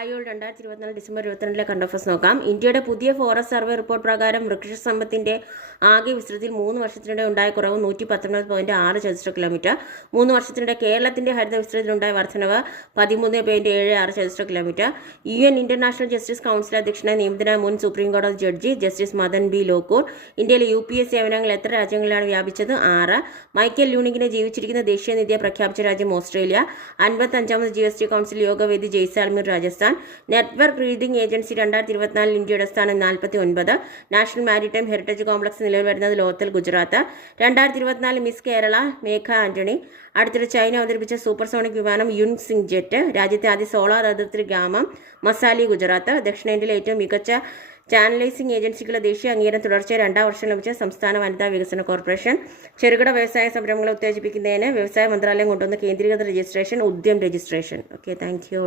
ആയോൾ 2024 December 22 current affairs നോക്കാം. ഇന്ത്യയുടെ പുതിയ ഫോറസ്റ്റ് സർവേ റിപ്പോർട്ട് പ്രകാരം വൃക്ഷസമ്പത്തിന്റെ ആകെ വിസ്തൃതിയിൽ 3 വർഷത്തിനിടെ ഉണ്ടായ കുറവ് 119.6 ചതുരശ്ര കിലോമീറ്റർ. 3 വർഷത്തിനിടെ കേരളത്തിന്റെ ഹരിത വിസ്തൃതിയിലുണ്ടായ വർധനവ് 13.76 ചതുരശ്ര kilometre. UN international justice council അധ്യക്ഷനായി നിയമിതനായ മുൻ സുപ്രീം കോടതി judge justice Madan B Lokur. ഇന്ത്യയിലെ UPS സേവനങ്ങൾ എത്ര രാജ്യങ്ങളിലാണ് വ്യാപിച്ചത്? 6. മൈക്കൽ ലൂണിങ്ങിനെ ജീവിച്ചിരിക്കുന്ന ദേശീയ നിധിയെ പ്രഖ്യാപിച്ച രാജ്യം ഓസ്ട്രേലിയ. 55ാമത് GST കൗൺസിൽ യോഗവേദി Jaisalmer Rajasthan. Network reading agency 2024 ഇന്ത്യയുടെ സ്ഥാനം 49. നാഷണൽ മാരിടൈം ഹെറിറ്റേജ് കോംപ്ലക്സ് നിലവിൽ വരുന്നത് ലോത്തൽ, ഗുജറാത്ത്. 2024 മിസ് കേരള മേഘ ആന്റണി. അടുത്തിടെ ചൈന അവതരിപ്പിച്ച സൂപ്പർസോണിക് വിമാനം യുൻ സിംഗ് ജെറ്റ്. രാജ്യത്തെ ആദ്യ സോളാർ അതിർത്തി ഗ്രാമം മസാലി, ഗുജറാത്ത്. ദക്ഷിണേന്ത്യയിലെ ഏറ്റവും മികച്ച ചാനലൈസിംഗ് ഏജൻസികളുടെ ദേശീയ അംഗീകാരം തുടർച്ചയായി 2 വർഷം ലഭിച്ച സംസ്ഥാന വനിതാ വികസന കോർപ്പറേഷൻ. ചെറുകിട വ്യവസായ സംരംഭങ്ങളെ ഉത്തേജിപ്പിക്കുന്നതിന് വ്യവസായ മന്ത്രാലയം കൊണ്ടുവന്ന കേന്ദ്രീകൃത registration Udyam registration. Okay, thank you.